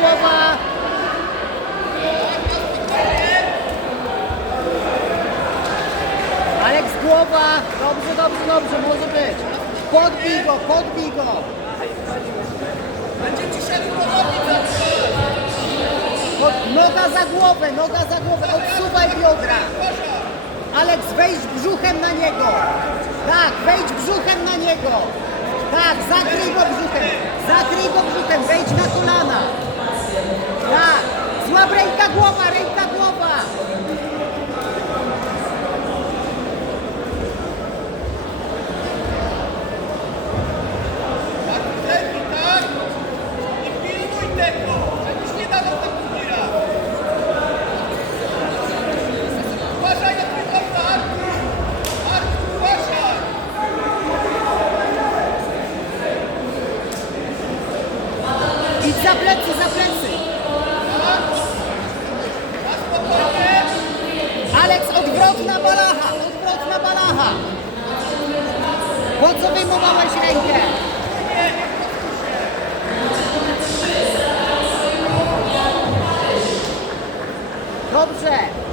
głowa. Aleks, głowa. Dobrze, dobrze, dobrze, może być. Podbij go, podbij go. Pod- Noga za głowę, noga za głowę, odsuwaj biodra. Aleks, wejdź brzuchem na niego. Tak, wejdź brzuchem na niego. Tak, zakryj go brzuchem. Zakryj go brzuchem, wejdź na kolana. Tak, ręka głowa, ręka głowa. Zerwij, tak? I pilnuj tego! Żebyś nie dawał tak tira! Uważaj na trójkąta, Artur! Artur, uważaj! Idź za plecy, za plecy. Odwrotna balacha, odwrotna balacha. Po co wyjmowałeś rękę? Dobrze.